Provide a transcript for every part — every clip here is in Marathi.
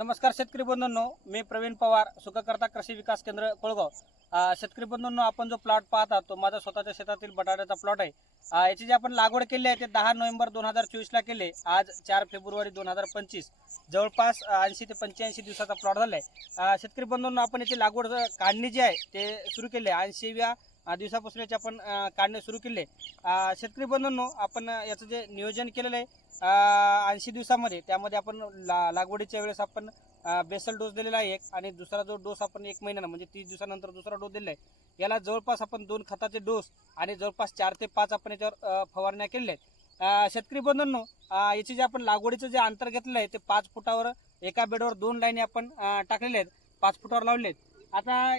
नमस्कार शेतकरी बंधूंनो मी प्रवीण पवार सुखकर्ता कृषी विकास केंद्र कोळगाव. शेतकरी बंधूंनो आपण जो प्लॉट पाहता तो माझा स्वतःच्या शेतातील बटाट्याचा प्लॉट आहे. याची जी आपण लागवड केली आहे ते दहा नोव्हेंबर दोन हजार चोवीसला केले. आज चार फेब्रुवारी दोन हजार पंचवीस. जवळपास ऐंशी ते पंच्याऐंशी दिवसाचा प्लॉट झाला आहे शेतकरी बंधूंनो आपण याची लागवड काढणी जी आहे ते सुरू केली आहे. ऐंशीव्या दिवसापासून याचे आपण काढणे सुरू केले. शेतकरी बंधूंनो आपण याचं जे नियोजन केलेलं आहे ऐंशी दिवसामध्ये त्यामध्ये आपण ला लागवडीच्या वेळेस आपण बेसल डोस दिलेला आहे एक आणि दुसरा जो डोस आपण एक महिन्यानं म्हणजे तीस दिवसानंतर दुसरा डोस दिलेला आहे. याला जवळपास आपण दोन खताचे डोस आणि जवळपास चार ते पाच आपण याच्यावर फवारण्या केलेल्या आहेत. शेतकरी बंधूंनो याचे जे आपण लागवडीचं जे अंतर घेतलेलं आहे ते पाच फुटावर एका बेडवर दोन लाईनी आपण टाकलेले आहेत. पाच फुटावर लावले आहेत. आता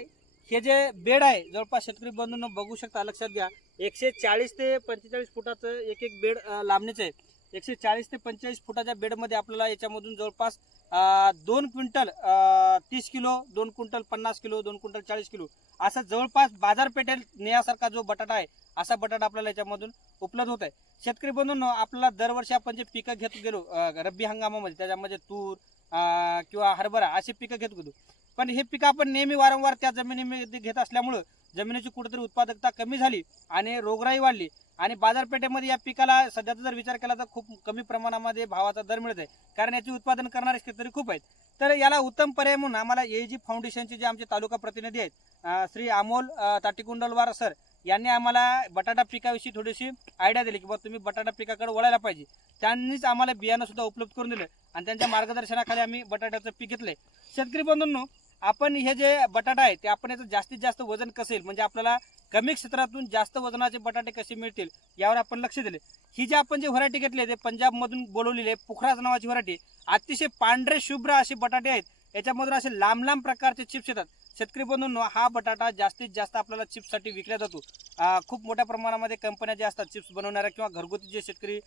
हे जे बेड आहे जवळपास शेतकरी बंधून बघू शकता लक्षात घ्या. एकशे चाळीस ते पंचेचाळीस फुटाचं एक एक बेड लांबणीचं आहे. एकशे चाळीस ते पंचेचाळीस फुटाच्या बेडमध्ये आपल्याला याच्यामधून जवळपास दोन क्विंटल तीस किलो दोन क्विंटल पन्नास किलो दोन क्विंटल चाळीस किलो. असा जवळपास बाजारपेठेत नेहासारखा जो बटाटा आहे असा बटाटा आपल्याला याच्यामधून उपलब्ध होत आहे. शेतकरी बंधून आपल्याला दरवर्षी आपण जे पिकं घेत गेलो रब्बी हंगामामध्ये त्याच्यामध्ये तूर किंवा हरभरा अशी पिकं घेत गेलो. पण हे पिकं आपण नेहमी वारंवार त्या जमिनीमध्ये घेत असल्यामुळं जमिनीची कुठेतरी उत्पादकता कमी झाली आणि रोगराई वाढली. आणि बाजारपेठेमध्ये या पिकाला सध्याचा जर विचार केला तर खूप कमी प्रमाणामध्ये भावाचा दर मिळत आहे कारण याचे उत्पादन करणारे शेतकरी खूप आहेत. तर याला उत्तम पर्याय म्हणून आम्हाला ए जी फाउंडेशनचे जे आमचे तालुका प्रतिनिधी आहेत श्री अमोल ताटीकुंडलवार सर यांनी आम्हाला बटाटा पिकाविषयी थोडीशी आयडिया दिली की बाबा तुम्ही बटाटा पिकाकडे वळायला पाहिजे. त्यांनीच आम्हाला बियाणं सुद्धा उपलब्ध करून दिलं आणि त्यांच्या मार्गदर्शनाखाली आम्ही बटाट्याचं पीक घेतलंय. शेतकरी बंधूंनो आपण हे जे बटाटा आहे ते आपण याचं जास्तीत जास्त वजन कसं येईल? म्हणजे आपल्याला कमी क्षेत्रातून जास्त वजनाचे बटाटे कसे मिळतील यावर आपण लक्ष दिले. ही जी आपण जे व्हरायटी घेतली ते पंजाबमधून बोलवलेली आहे पुखराज नावाची व्हरायटी. अतिशय पांढरे शुभ्र असे बटाटे आहेत. याच्यामधून असे लांब लांब प्रकारचे चिप्स येतात. शेतकरी बंधूंनो हा बटाटा जास्तीत जास्त आपल्याला चिप्ससाठी विकला जातो. खूप मोठ्या प्रमाणामध्ये कंपन्या ज्या असतात चिप्स बनवणाऱ्या किंवा घरगुती जे शेतकरी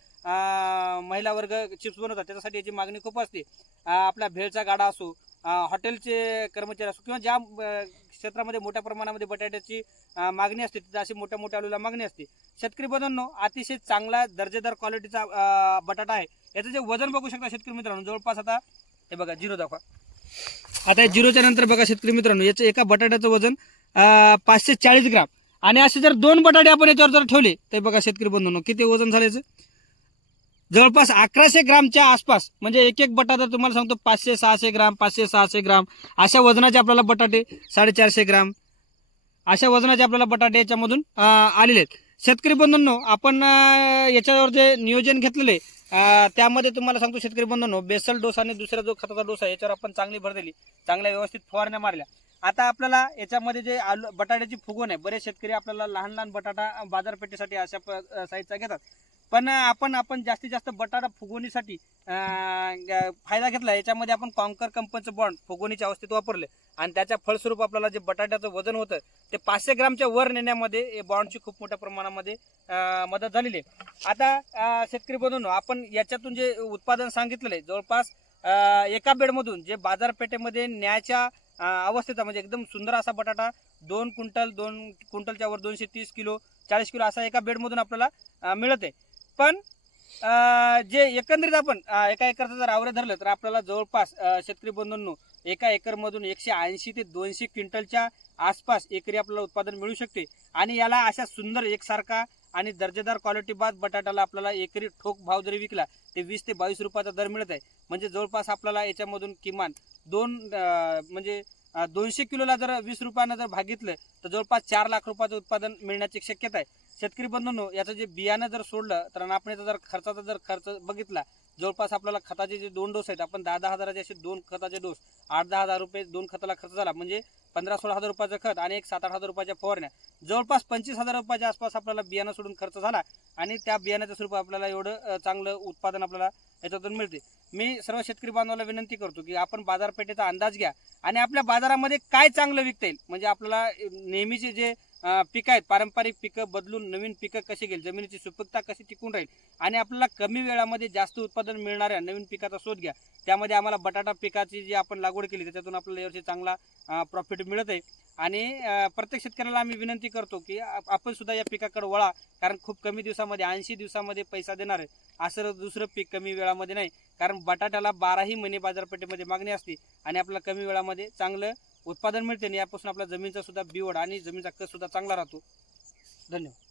महिला वर्ग चिप्स बनवतात त्याच्यासाठी याची मागणी खूप असते. आपला भेळचा गाडा असो हॉटेलचे कर्मचारी असो किंवा ज्या क्षेत्रामध्ये मोठ्या प्रमाणामध्ये बटाट्याची मागणी असते तिथे अशी मोठ्या मोठ्या आलूला मागणी असते. शेतकरी बंधूंनो अतिशय चांगला दर्जेदार क्वालिटीचा बटाटा आहे. याचं जे वजन बघू शकता शेतकरी मित्रांनो जवळपास आता हे बघा झिरो दाखवा. आता झिरोच्या नंतर बघा शेतकरी मित्रांनो याचं एका बटाट्याचं वजन पाचशे चाळीस ग्राम. आणि असे जर दोन बटाटे आपण याच्यावर जर ठेवले तर बघा शेतकरी बंधूंनो किती वजन झाल्याचं जवळपास अकराशे ग्रामच्या आसपास म्हणजे एक एक बटाटा तुम्हाला सांगतो पाचशे सहाशे ग्राम पाचशे सहाशे ग्राम अशा वजनाचे आपल्याला बटाटे साडेचारशे ग्राम अशा वजनाचे आपल्याला बटाटे याच्यामधून आलेले आहेत. शेतकरी बंधूंनो आपण याच्यावर जे नियोजन घेतलेले त्यामध्ये तुम्हाला सांगतो शेतकरी बंधूंनो बेसल डोस आणि दुसरा जो खताचा डोस आहे याच्यावर आपण चांगली भर दिली चांगल्या व्यवस्थित फवारण्या मारल्या. आता आपल्याला याच्यामध्ये जे आलू बटाट्याची फुगवण आहे बरेच शेतकरी आपल्याला लहान लहान बटाटा बाजारपेठेसाठी अशा साईजचा घेतात. पण आपण आपण जास्तीत जास्त बटाटा फुगवणीसाठी फायदा घेतला. याच्यामध्ये आपण कॉन्कर कंपनीचं बॉन्ड फुगवणीच्या अवस्थेत वापरले. आणि त्याच्या फळस्वरूप आपल्याला जे बटाट्याचं वजन होतं ते पाचशे ग्रामच्या वर नेण्यामध्ये हे बॉन्डची खूप मोठ्या प्रमाणामध्ये मदत झालेली आहे. आता शेतकरी बनवून आपण याच्यातून जे उत्पादन सांगितलेलं आहे जवळपास एका बेडमधून जे बाजारपेठेमध्ये न्यायच्या अवस्थेचा म्हणजे एकदम सुंदर असा बटाटा दोन क्विंटल दोन क्विंटलच्या वर दोनशे तीस किलो चाळीस किलो असा एका बेडमधून आपल्याला मिळत आहे. पण जे एकंदरीत आपण एका एकरचं जर आवरे धरलं तर आपल्याला जवळपास शेतकरी बंधूंनो एका एकरमधून एकशे ऐंशी ते दोनशे क्विंटलच्या आसपास एकरी आपल्याला उत्पादन मिळू शकते. आणि याला अशा सुंदर एकसारखा आणि दर्जेदार क्वालिटी बाद बटाट्याला आपल्याला एकरी ठोक भाव जरी विकला ते वीस ते बावीस रुपयाचा दर मिळत आहे. म्हणजे जवळपास आपल्याला याच्यामधून किमान दोन म्हणजे दोनशे किलोला जर वीस रुपयानं जर भागितलं तर जवळपास चार लाख रुपयाचं उत्पादन मिळण्याची शक्यता आहे. शेतकरी बंधूंनो याचं जे बियाणं जर सोडलं तर नापण्याचा जर खर्चाचा जर खर्च बघितला जवळपास आपल्याला खताचे जे दोन डोस आहेत आपण दहा दहा हजाराचे असे दोन खताचे डोस आठ दहा हजार रुपये दोन खताला खर्च झाला म्हणजे पंधरा सोळा हजार रुपयाचं खत आणि एक सात आठ हजार रुपयाच्या फवारण्या. जवळपास पंचवीस हजार रुपयाच्या आसपास आपल्याला बियाणं सोडून खर्च झाला आणि त्या बियाण्याच्या स्वरूपात आपल्याला एवढं चांगलं उत्पादन आपल्याला याच्यातून मिळते. मी सर्व शेतकरी बांधवाला विनंती करतो की आपण बाजारपेठेचा अंदाज घ्या आणि आपल्या बाजारामध्ये काय चांगलं विकता येईल. म्हणजे आपल्याला नेहमीचे जे पिकं आहेत. पारंपरिक पिकं बदलून नवीन पिकं कशी घेईल? जमिनीची सुपीकता कशी टिकून राहील? आणि आपल्याला कमी वेळामध्ये जास्त उत्पादन मिळणाऱ्या नवीन पिकाचा शोध घ्या. त्यामध्ये आम्हाला बटाटा पिकाची जी आपण लागवड केली त्याच्यातून आपल्याला यावर्षी चांगला प्रॉफिट मिळत आहे आणि प्रत्येक शेतकऱ्याला आम्ही विनंती करतो की आपण सुद्धा या पिकाकडे वळा. कारण खूप कमी दिवसामध्ये ऐंशी दिवसामध्ये पैसा देणार आहे. असं दुसरं पीक कमी वेळामध्ये नाही. कारण बटाट्याला बाराही महिने बाजारपेठेमध्ये मागणी असते. आणि आपल्याला कमी वेळामध्ये चांगलं उत्पादन मिळते आणि यापासून आपला जमीनचा सुद्धा बिवड आणि जमीनचा कस सुद्धा चांगला राहतो. धन्यवाद.